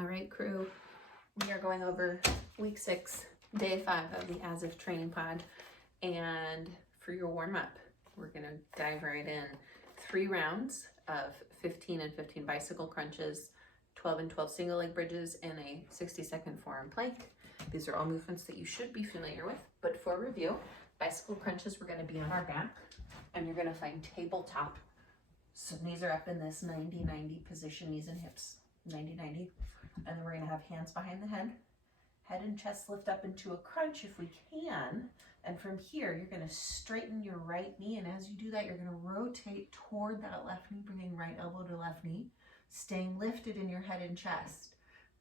All right, crew, we are going over week 6, day 5 of the As If Training Pod. And for your warm up, we're gonna dive right in. 3 rounds of 15 and 15 bicycle crunches, 12 and 12 single leg bridges, and a 60-second forearm plank. These are all movements that you should be familiar with, but for review, bicycle crunches, we're gonna be on our back, and you're gonna find tabletop. So knees are up in this 90-90 position, knees and hips, 90-90. And then we're gonna have hands behind the head and chest lift up into a crunch if we can. And from here, you're gonna straighten your right knee. And as you do that, you're gonna rotate toward that left knee, bringing right elbow to left knee, staying lifted in your head and chest.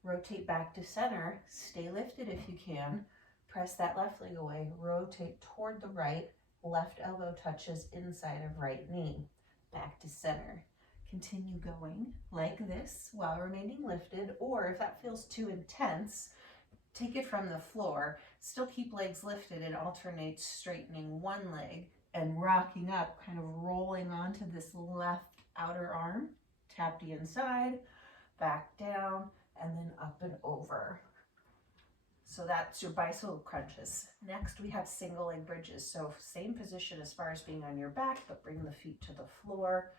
Rotate back to center, stay lifted if you can. Press that left leg away, rotate toward the right, left elbow touches inside of right knee. Back to center. Continue going like this while remaining lifted, or if that feels too intense, take it from the floor. Still keep legs lifted and alternate straightening one leg and rocking up, kind of rolling onto this left outer arm. Tap the inside, back down, and then up and over. So that's your bicycle crunches. Next, we have single leg bridges. So same position as far as being on your back, but bring the feet to the floor.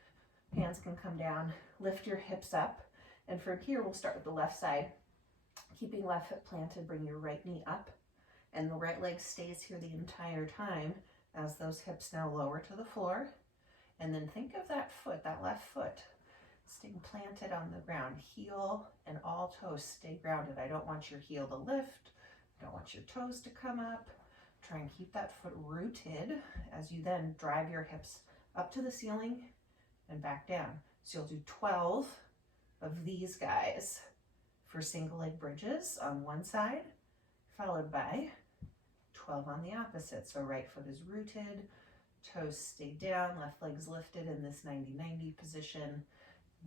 Hands can come down, lift your hips up. And from here, we'll start with the left side. Keeping left foot planted, bring your right knee up. And the right leg stays here the entire time as those hips now lower to the floor. And then think of that foot, that left foot, staying planted on the ground. Heel and all toes stay grounded. I don't want your heel to lift. I don't want your toes to come up. Try and keep that foot rooted as you then drive your hips up to the ceiling and back down. So you'll do 12 of these guys for single leg bridges on one side, followed by 12 on the opposite. So right foot is rooted, toes stay down, left leg's lifted in this 90-90 position.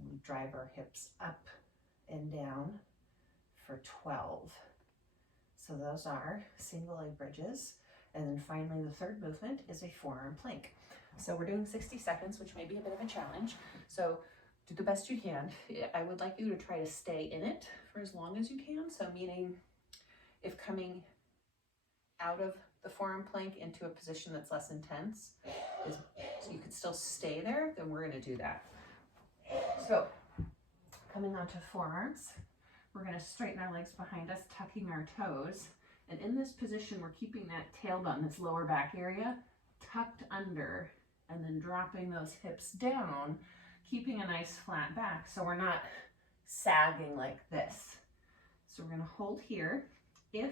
We drive our hips up and down for 12. So those are single leg bridges. And then finally, the third movement is a forearm plank. So we're doing 60 seconds, which may be a bit of a challenge. So do the best you can. I would like you to try to stay in it for as long as you can. So meaning if coming out of the forearm plank into a position that's less intense, so you could still stay there, then we're gonna do that. So coming onto forearms, we're gonna straighten our legs behind us, tucking our toes. And in this position, we're keeping that tailbone, this lower back area, tucked under, and then dropping those hips down, keeping a nice flat back so we're not sagging like this. So we're gonna hold here. If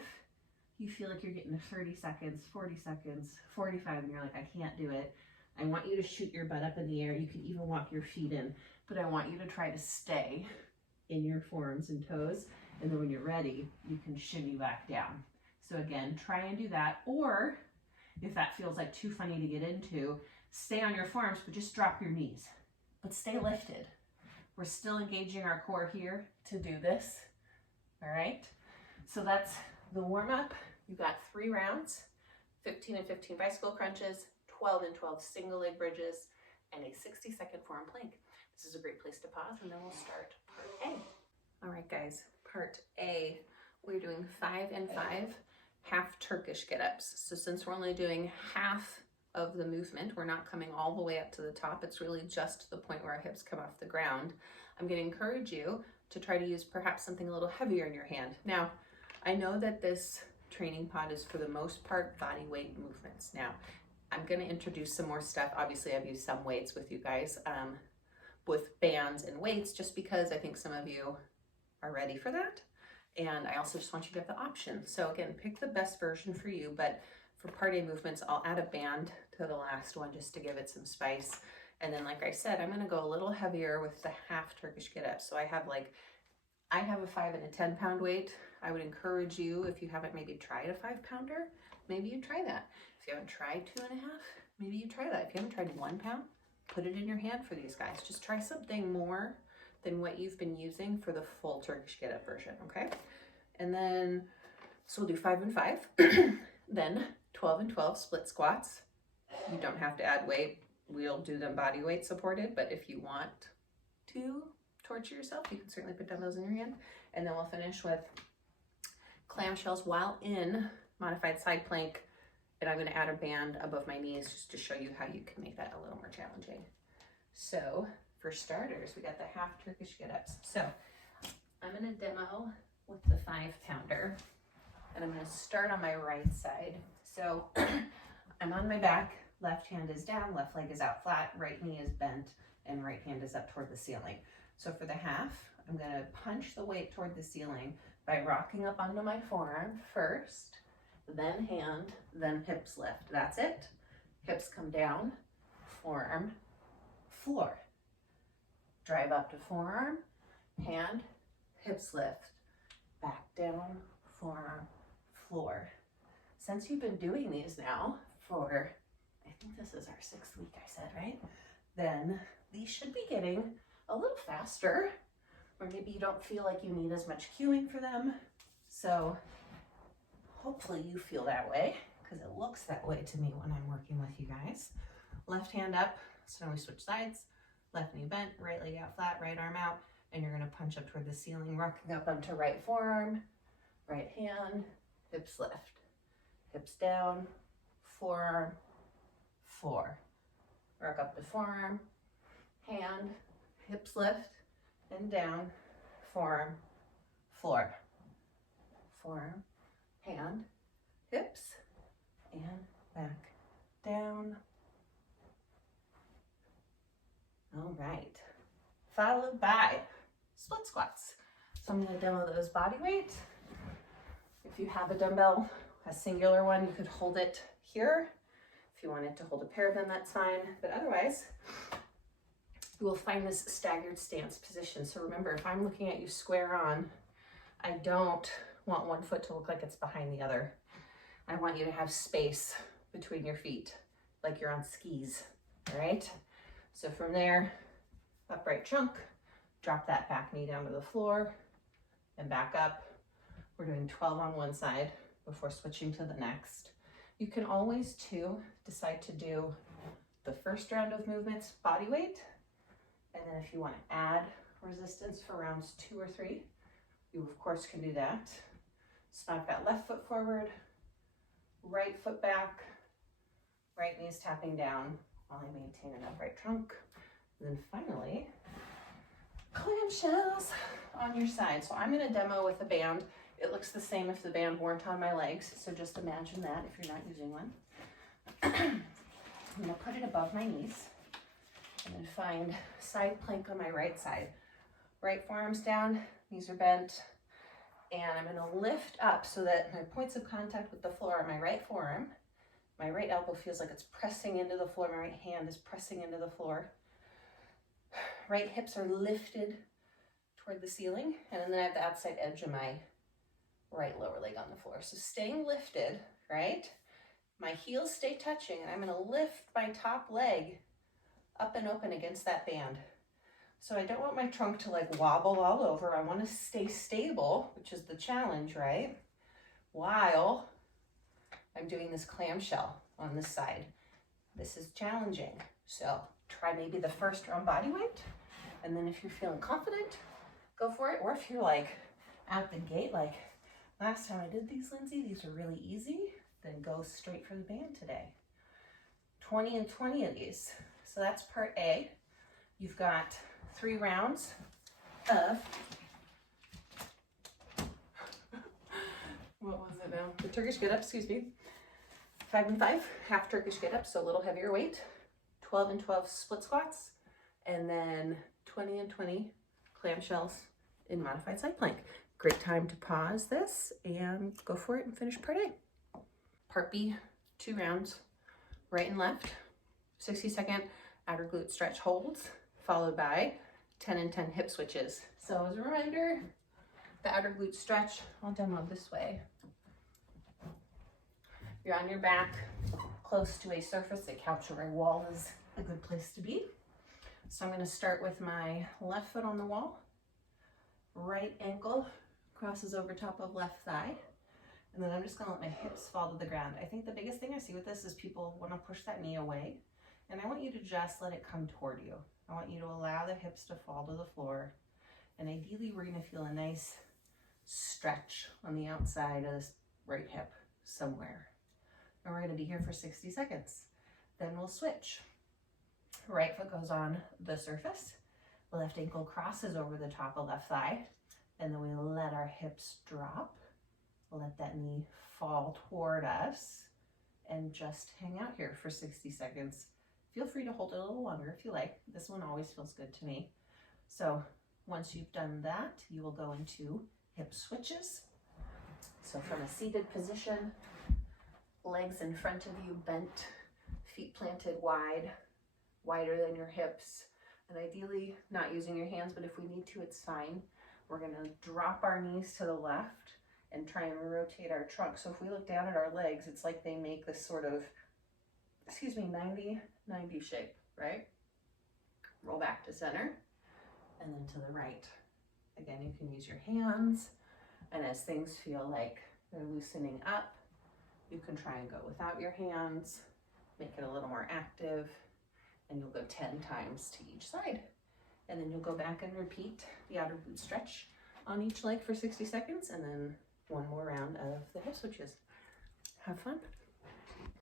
you feel like you're getting 30 seconds, 40 seconds, 45, and you're like, I can't do it, I want you to shoot your butt up in the air. You can even walk your feet in, but I want you to try to stay in your forearms and toes. And then when you're ready, you can shimmy back down. So again, try and do that. Or if that feels like too funny to get into, stay on your forearms, but just drop your knees. But stay lifted. We're still engaging our core here to do this. All right? So that's the warm-up. You've got 3 rounds, 15 and 15 bicycle crunches, 12 and 12 single leg bridges, and a 60-second forearm plank. This is a great place to pause, and then we'll start part A. All right, guys, part A, we're doing 5 and 5 half Turkish get-ups. So since we're only doing half of the movement, we're not coming all the way up to the top. It's really just the point where our hips come off the ground. I'm going to encourage you to try to use perhaps something a little heavier in your hand. Now, I know that this training pod is for the most part body weight movements. Now, I'm going to introduce some more stuff. Obviously, I've used some weights with you guys with bands and weights just because I think some of you are ready for that. And I also just want you to have the option. So again, pick the best version for you, but for part A movements, I'll add a band to the last one just to give it some spice. And then, like I said, I'm gonna go a little heavier with the half Turkish get up. So I have a 5 and a 10 pound weight. I would encourage you, if you haven't maybe tried a 5 pounder, maybe you try that. If you haven't tried 2.5, maybe you try that. If you haven't tried 1 pound, put it in your hand for these guys. Just try something more than what you've been using for the full Turkish get up version, okay? And then, so we'll do 5 and 5. Then 12 and 12 split squats. You don't have to add weight. We'll do them body weight supported, but if you want to towards yourself. You can certainly put dumbbells in your hand. And then we'll finish with clamshells while in modified side plank. And I'm gonna add a band above my knees just to show you how you can make that a little more challenging. So for starters, we got the half Turkish get-ups. So I'm gonna demo with the 5-pounder, and I'm gonna start on my right side. So I'm on my back, left hand is down, left leg is out flat, right knee is bent, and right hand is up toward the ceiling. So for the half, I'm gonna punch the weight toward the ceiling by rocking up onto my forearm first, then hand, then hips lift. That's it. Hips come down, forearm, floor. Drive up to forearm, hand, hips lift, back down, forearm, floor. Since you've been doing these now for, I think this is our 6th week, I said, right? Then these should be getting a little faster, or maybe you don't feel like you need as much cueing for them. So hopefully you feel that way, because it looks that way to me when I'm working with you guys. Left hand up, so now we switch sides. Left knee bent, right leg out flat, right arm out, and you're gonna punch up toward the ceiling, rocking up onto right forearm, right hand, hips lift, hips down, forearm, floor. Rock up to forearm, hand, hips lift, and down, forearm, floor. Forearm, hand, hips, and back, down. All right, followed by split squats. So I'm gonna demo those body weight. If you have a dumbbell, a singular one, you could hold it here. If you wanted to hold a pair of them, that's fine. But otherwise, you will find this staggered stance position. So remember, if I'm looking at you square on, I don't want one foot to look like it's behind the other. I want you to have space between your feet, like you're on skis, all right? So from there, upright trunk, drop that back knee down to the floor and back up. We're doing 12 on one side before switching to the next. You can always too decide to do the first round of movements body weight, and then if you want to add resistance for rounds 2 or 3, you of course can do that. So I've got left foot forward, right foot back, right knee's tapping down while I maintain an upright trunk. And then finally, clamshells on your side. So I'm gonna demo with a band. It looks the same if the band weren't on my legs, so just imagine that if you're not using one. I'm gonna put it above my knees and then find side plank on my right side. Right forearm's down, knees are bent, and I'm gonna lift up so that my points of contact with the floor are my right forearm. My right elbow feels like it's pressing into the floor. My right hand is pressing into the floor. Right hips are lifted toward the ceiling. And then I have the outside edge of my right lower leg on the floor. So staying lifted, right? My heels stay touching, and I'm gonna lift my top leg up and open against that band. So I don't want my trunk to like wobble all over. I wanna stay stable, which is the challenge, right? While I'm doing this clamshell on this side. This is challenging. So try maybe the first round body weight, and then if you're feeling confident, go for it. Or if you're like out the gate, like last time I did these, Lindsay, these are really easy, then go straight for the band today. 20 and 20 of these. So that's part A. You've got 3 rounds of, what was it now? The Turkish get up, excuse me. 5 and 5, half Turkish get up, so a little heavier weight. 12 and 12 split squats, and then 20 and 20 clamshells in modified side plank. Great time to pause this and go for it and finish part A. Part B, 2 rounds, right and left, 60-second outer glute stretch holds, followed by 10 and 10 hip switches. So as a reminder, the outer glute stretch, I'll demo this way. You're on your back, close to a surface. A couch or a wall is a good place to be. So I'm going to start with my left foot on the wall. Right ankle crosses over top of left thigh. And then I'm just going to let my hips fall to the ground. I think the biggest thing I see with this is people want to push that knee away. And I want you to just let it come toward you. I want you to allow the hips to fall to the floor. And ideally we're gonna feel a nice stretch on the outside of this right hip somewhere. And we're gonna be here for 60 seconds. Then we'll switch. Right foot goes on the surface. The left ankle crosses over the top of left thigh. And then we let our hips drop. Let that knee fall toward us and just hang out here for 60 seconds. Feel free to hold it a little longer if you like. This one always feels good to me. So once you've done that, you will go into hip switches. So from a seated position, legs in front of you bent, feet planted wide, wider than your hips, and ideally not using your hands, but if we need to, it's fine. We're gonna drop our knees to the left and try and rotate our trunk. So if we look down at our legs, it's like they make this sort of, 90 shape, right? Roll back to center and then to the right. Again, you can use your hands, and as things feel like they're loosening up, you can try and go without your hands, make it a little more active, and you'll go 10 times to each side. And then you'll go back and repeat the outer boot stretch on each leg for 60 seconds, and then one more round of the hip switches. Have fun.